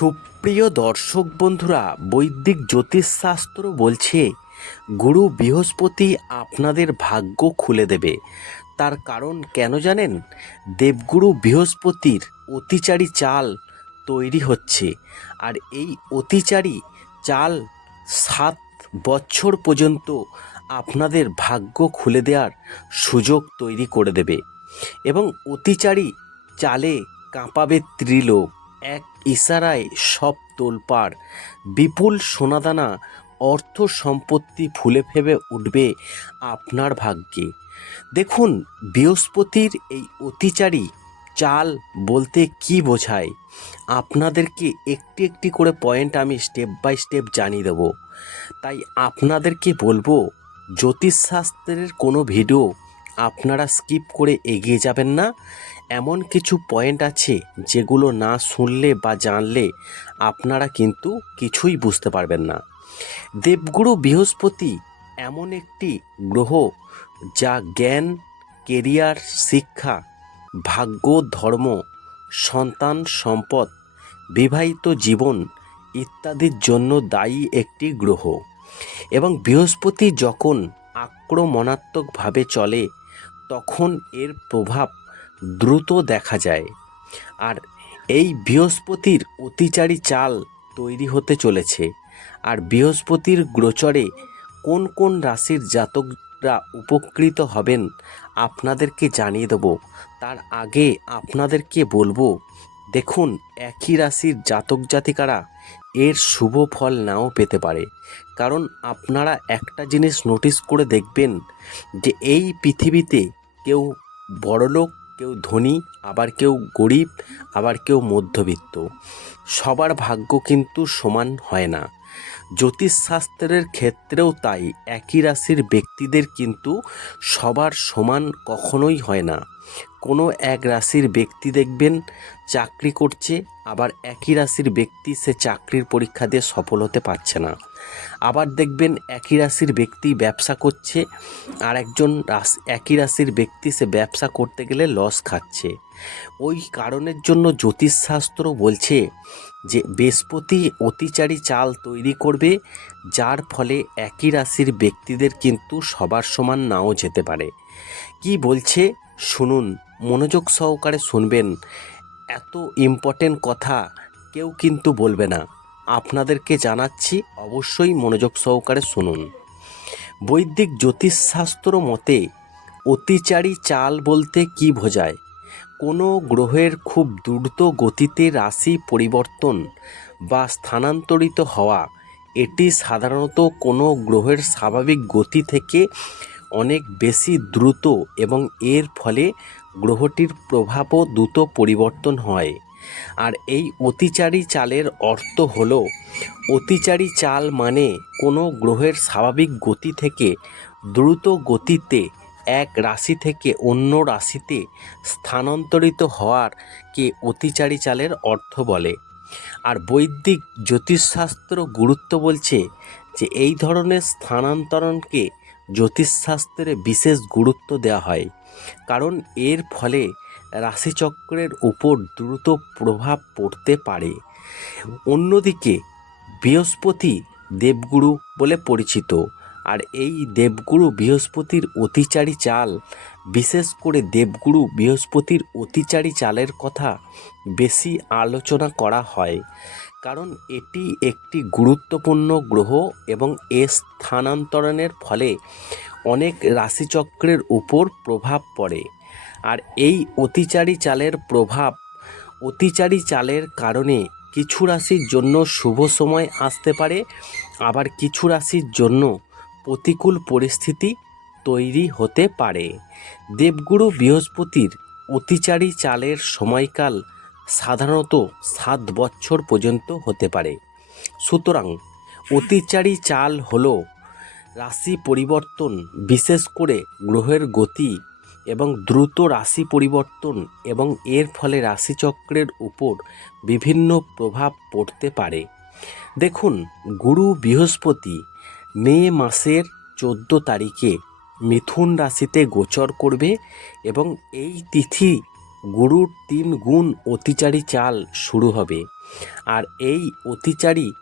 সুপ্রিয় দর্শক বন্ধুরা, বৈদিক জ্যোতিষশাস্ত্র বলছে, গুরু বৃহস্পতি আপনাদের ভাগ্য খুলে দেবে। তার কারণ কেন জানেন? দেবগুরু বৃহস্পতির অতিচারী চাল তৈরি হচ্ছে, আর এই অতিচারী চাল সাত বছর পর্যন্ত আপনাদের ভাগ্য খুলে দেওয়ার সুযোগ তৈরি করে দেবে এবং অতিচারী চালে কাঁপাবে ত্রিলোক। এক ইশারায় সব তোলপাড়, বিপুল সোনাদানা, অর্থ সম্পত্তি ফুলে ফেবে উঠবে আপনার ভাগ্যে। দেখুন, বৃহস্পতির এই অতিচারী চাল বলতে কি বোঝায়? আপনাদেরকে একটি একটি করে পয়েন্ট আমি স্টেপ বাই স্টেপ জানিয়ে দেবো। তাই আপনাদেরকে বলব, জ্যোতিষশাস্ত্রের কোনো ভিডিও আপনারা স্কিপ করে এগিয়ে যাবেন না। এমন কিছু পয়েন্ট আছে যেগুলো না শুনলে বা জানলে আপনারা কিন্তু কিছুই বুঝতে পারবেন না। দেবগুরু বৃহস্পতি এমন একটি গ্রহ যা জ্ঞান কেরিয়ার শিক্ষা, ভাগ্য, ধর্ম, সন্তান, সম্পদ, বিবাহিত জীবন ইত্যাদির জন্য দায়ী একটি গ্রহ। এবং বৃহস্পতি যখন আক্রমণাত্মকভাবে চলে, তখন এর প্রভাব দ্রুত দেখা যায়। আর এই বৃহস্পতির অতিচারী চাল তৈরি হতে চলেছে। আর বৃহস্পতির গোচরে কোন কোন রাশির জাতকরা উপকৃত হবেন আপনাদেরকে জানিয়ে দেব। তার আগে আপনাদেরকে বলব, দেখুন একই রাশির জাতক জাতিকারা এর শুভ ফল নাও পেতে পারে। কারণ আপনারা একটা জিনিস নোটিস করে দেখবেন যে এই পৃথিবীতে কেউ বড়লোক কেউ ধনী আবার কেউ গরিব আবার কেউ মধ্যবিত্ত। সবার ভাগ্য কিন্তু সমান হয় না। জ্যোতিষশাস্ত্রের ক্ষেত্রেও তাই একই রাশির ব্যক্তিদের কিন্তু সবার সমান কখনোই হয় না। কোনো এক রাশির ব্যক্তি দেখবেন চাকরি করছে, আবার একই রাশির ব্যক্তি সে চাকরির পরীক্ষা দিয়ে সফল হতে পারছে না। আবার দেখবেন একই রাশির ব্যক্তি ব্যবসা করছে, আর একজন রাশ, একই রাশির ব্যক্তি সে ব্যবসা করতে গেলে লস খাচ্ছে। ওই কারণের জন্য জ্যোতিষশাস্ত্র বলছে যে বৃহস্পতি অতিচারী চাল তৈরি করবে, যার ফলে একই রাশির ব্যক্তিদের কিন্তু সবার সমান নাও যেতে পারে। কি বলছে? শুনুন, মনোযোগ সহকারে শুনবেন। এত ইম্পর্টেন্ট কথা কেউ কিন্তু বলবে না। আপনাদেরকে জানাচ্ছি, অবশ্যই মনোযোগ সহকারে শুনুন। বৈদিক জ্যোতিষশাস্ত্র মতে, অতিচারী চাল বলতে কি বোঝায়? কোনো গ্রহের খুব দ্রুত গতিতে রাশি পরিবর্তন বা স্থানান্তরিত হওয়া, এটি সাধারণত কোনো গ্রহের স্বাভাবিক গতি থেকে অনেক বেশি দ্রুত এবং এর ফলে গ্রহটির প্রভাবও দ্রুত পরিবর্তন হয়। আর এই অতিচারী চালের অর্থ হলো, অতিচারী চাল মানে কোনো গ্রহের স্বাভাবিক গতি থেকে দ্রুত গতিতে এক রাশি থেকে অন্য রাশিতে স্থানান্তরিত হওয়ার কে অতিচারী চালের অর্থ বলে। আর বৈদিক জ্যোতিষশাস্ত্র গুরুত্ব বলছে যে, এই ধরনের স্থানান্তরণকে জ্যোতিষশাস্ত্রে বিশেষ গুরুত্ব দেওয়া হয়। কারণ এর ফলে রাশিচক্রের উপর দ্রুত প্রভাব পড়তে পারে। অন্যদিকে বৃহস্পতি দেবগুরু বলে পরিচিত। আর এই দেবগুরু বৃহস্পতির অতিচারী চাল, বিশেষ করে দেবগুরু বৃহস্পতির অতিচারী চালের কথা বেশি আলোচনা করা হয়। কারণ এটি একটি গুরুত্বপূর্ণ গ্রহ এবং এ স্থানান্তরণের ফলে অনেক রাশিচক্রের উপর প্রভাব পড়ে। আর এই অতিচারী চালের প্রভাব অতিচারী চালের কারণে কিছু রাশির জন্য শুভ সময় আসতে পারে, আবার কিছু রাশির জন্য প্রতিকূল পরিস্থিতি তৈরি হতে পারে। দেবগুরু বৃহস্পতির অতিচারী চালের সময়কাল সাধারণত সাত বছর পর্যন্ত হতে পারে। সুতরাং অতিচারী চাল হলো রাশি পরিবর্তন, বিশেষ করে গ্রহের গতি এবং দ্রুত রাশি পরিবর্তন এবং এর ফলে রাশিচক্রের উপর বিভিন্ন প্রভাব পড়তে পারে। দেখুন, গুরু বৃহস্পতি মে মাসের চোদ্দ তারিখে মিথুন রাশিতে গোচর করবে এবং এই তিথি গুরুর তিন গুণ অতিচারী চাল শুরু হবে। আর এই অতিচারী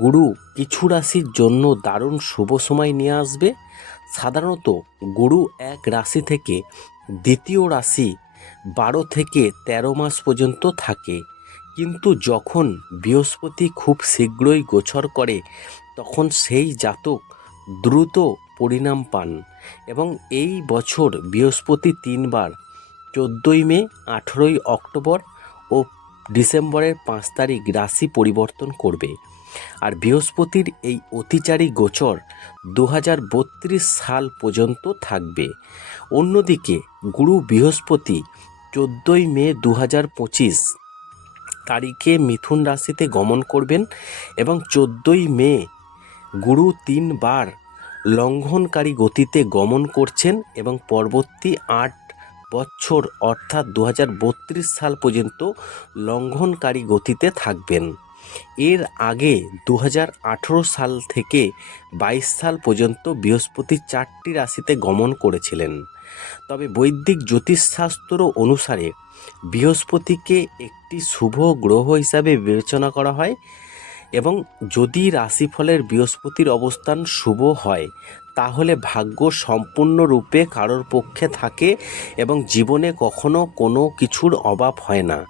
গুরু কিছু রাশির জন্য দারুণ শুভ সময় নিয়ে আসবে। সাধারণত গুরু এক রাশি থেকে দ্বিতীয় রাশি বারো থেকে তেরো মাস পর্যন্ত থাকে। কিন্তু যখন বৃহস্পতি খুব শীঘ্রই গোচর করে তখন সেই জাতক দ্রুত পরিণাম পান এবং এই বছর বৃহস্পতি তিনবার, চোদ্দোই মে, আঠেরোই অক্টোবর ও ডিসেম্বরের পাঁচ তারিখ রাশি পরিবর্তন করবে। আর বৃহস্পতির এই অতিচারী গোচর দু হাজার বত্রিশ সাল পর্যন্ত থাকবে। অন্যদিকে গুরু বৃহস্পতি চোদ্দোই মে দু তারিখে মিথুন রাশিতে গমন করবেন এবং চোদ্দোই মে গুরু তিনবার লঙ্ঘনকারী গতিতে গমন করছেন এবং পরবর্তী আট বছর, অর্থাৎ দু হাজার বত্রিশ সাল পর্যন্ত লঙ্ঘনকারী গতিতে থাকবেন। এর আগে দু হাজার আঠেরো সাল থেকে বাইশ সাল পর্যন্ত বৃহস্পতি চারটি রাশিতে গমন করেছিলেন। তবে বৈদিক জ্যোতিষশাস্ত্র অনুসারে বৃহস্পতিকে একটি শুভ গ্রহ হিসাবে বিবেচনা করা হয়। এবং যদি রাশিফলের বৃহস্পতির অবস্থান শুভ হয়, তাহলে ভাগ্য সম্পূর্ণরূপে কারোর পক্ষে থাকে এবং জীবনে কখনো কোনো কিছুর অভাব হয় না।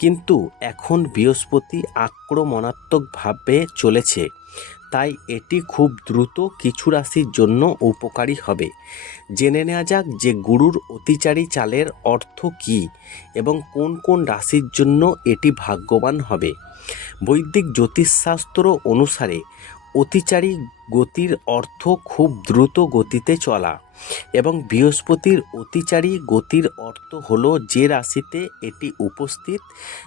কিন্তু এখন বৃহস্পতি আক্রমণাত্মকভাবে চলেছে। তাই এটি খুব দ্রুত কিছু রাশির জন্য উপকারী হবে। জেনে নেওয়া যাক যে গুরুর অতিচারী চালের অর্থ কী এবং কোন কোন রাশির জন্য এটি ভাগ্যবান হবে। বৈদিক জ্যোতিষশাস্ত্র অনুসারে অতিচারী গতির অর্থ খুব দ্রুত গতিতে চলা এবং বৃহস্পতির অতিচারী গতির অর্থ হল যে রাশিতে এটি উপস্থিত,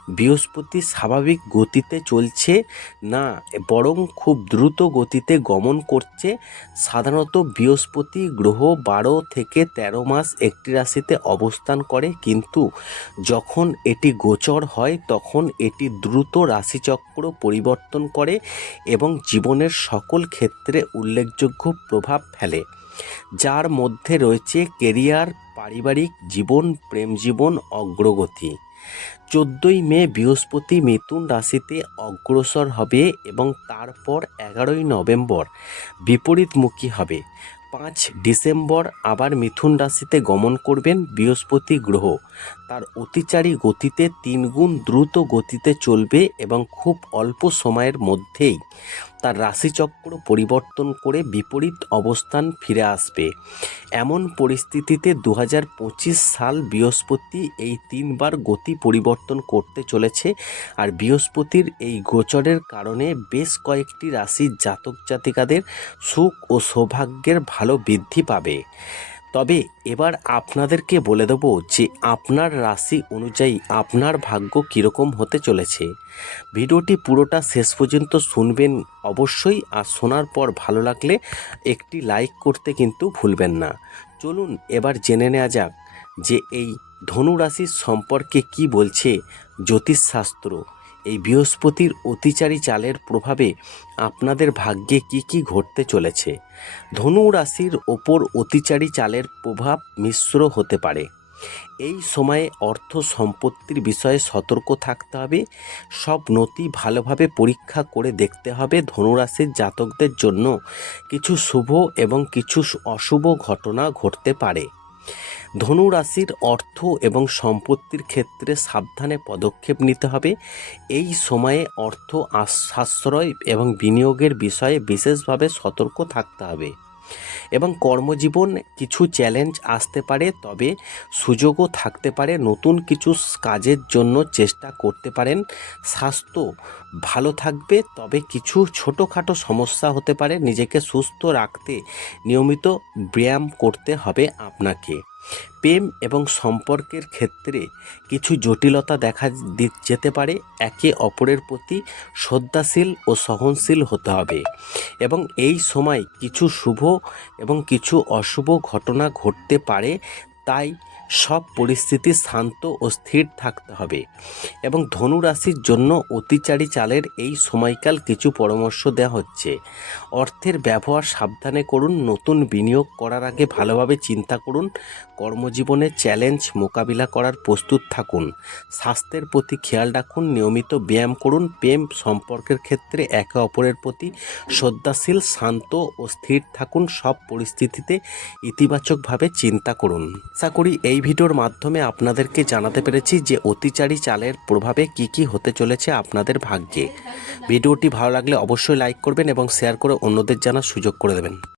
বৃহস্পতি স্বাভাবিক গতিতে চলছে না, বরং খুব দ্রুত গতিতে গমন করছে। সাধারণত বৃহস্পতি গ্রহ বারো থেকে ১৩ মাস একটি রাশিতে অবস্থান করে, কিন্তু যখন এটি গোচর হয়, তখন এটি দ্রুত রাশিচক্র পরিবর্তন করে এবং জীবনের সকল ক্ষেত্রে উল্লেখযোগ্য প্রভাব ফেলে, যার মধ্যে রয়েছে কেরিয়ার, পারিবারিক জীবন, প্রেম জীবন, অগ্রগতি। চোদ্দোই মে বৃহস্পতি মিথুন রাশিতে অগ্রসর হবে এবং তারপর এগারোই নভেম্বর বিপরীতমুখী হবে। পাঁচ ডিসেম্বর আবার মিথুন রাশিতে গমন করবেন বৃহস্পতি গ্রহ। তার অতিচারী গতিতে তিনগুণ দ্রুত গতিতে চলবে এবং খুব অল্প সময়ের মধ্যেই তার রাশিচক্র পরিবর্তন করে বিপরীত অবস্থান ফিরে আসবে। এমন পরিস্থিতিতে দু হাজার পঁচিশ সাল বৃহস্পতি এই তিনবার গতি পরিবর্তন করতে চলেছে আর বৃহস্পতির এই গোচরের কারণে বেশ কয়েকটি রাশির জাতক জাতিকাদের সুখ ও সৌভাগ্যের ভালো বৃদ্ধি পাবে। তবে এবার আপনাদেরকে বলে দেবো যে আপনার রাশি অনুযায়ী আপনার ভাগ্য কীরকম হতে চলেছে। ভিডিওটি পুরোটা শেষ পর্যন্ত শুনবেন অবশ্যই আর শোনার পর ভালো লাগলে একটি লাইক করতে কিন্তু ভুলবেন না। চলুন এবার জেনে নেওয়া যাক যে এই ধনু রাশির সম্পর্কে কি বলছে জ্যোতিষশাস্ত্র। এই বৃহস্পতির অতিচারী চালের প্রভাবে আপনাদের ভাগ্যে কি কি ঘটতে চলেছে? ধনু রাশির ওপর অতিচারী চালের প্রভাব মিশ্র হতে পারে। এই সময়ে অর্থ সম্পত্তির বিষয়ে সতর্ক থাকতে হবে। সব নথি ভালোভাবে পরীক্ষা করে দেখতে হবে ধনুরাশির জাতকদের জন্য। কিছু শুভ এবং কিছু অশুভ ঘটনা ঘটতে পারে। ধনু রাশির অর্থ এবং সম্পত্তির ক্ষেত্রে সাবধানে পদক্ষেপ নিতে হবে। এই সময়ে অর্থ সাশ্রয় এবং বিনিয়োগের বিষয়ে বিশেষভাবে সতর্ক থাকতে হবে। এবং কর্মজীবন কিছু চ্যালেঞ্জ আসতে পারে, তবে সুযোগও থাকতে পারে, নতুন কিছু কাজের জন্য চেষ্টা করতে পারেন। স্বাস্থ্য ভালো থাকবে, তবে কিছু ছোটোখাটো সমস্যা হতে পারে, নিজেকে সুস্থ রাখতে নিয়মিত ব্যায়াম করতে হবে আপনাকে। প্রেম এবং সম্পর্কের ক্ষেত্রে কিছু জটিলতা দেখা যেতে পারে। একে অপরের প্রতি শ্রদ্ধাশীল ও সহনশীল হতে হবে এবং এই সময় কিছু শুভ এবং কিছু অশুভ ঘটনা ঘটতে পারে। তাই সব পরিস্থিতি শান্ত ও স্থির থাকতে হবে এবং ধনু রাশির জন্য অতিচারী চালের এই সময়কাল কিছু পরামর্শ দেওয়া হচ্ছে। অর্থের ব্যবহার সাবধানে করুন, নতুন বিনিয়োগ করার আগে ভালোভাবে চিন্তা করুন কর্মজীবনে চ্যালেঞ্জ মোকাবিলা করার প্রস্তুত থাকুন। স্বাস্থ্যের প্রতি খেয়াল রাখুন। নিয়মিত ব্যায়াম করুন। প্রেম সম্পর্কের ক্ষেত্রে একে অপরের প্রতি শ্রদ্ধাশীল, শান্ত ও স্থির থাকুন। সব পরিস্থিতিতে ইতিবাচকভাবে চিন্তা করুন। আশা করি এই ভিডিওর মাধ্যমে আপনাদেরকে জানাতে পেরেছি যে অতিচারী চালের প্রভাবে কি কি হতে চলেছে আপনাদের ভাগ্যে। ভিডিওটি ভালো লাগলে অবশ্যই লাইক করবেন এবং শেয়ার করে অন্যদের জানার সুযোগ করে দেবেন।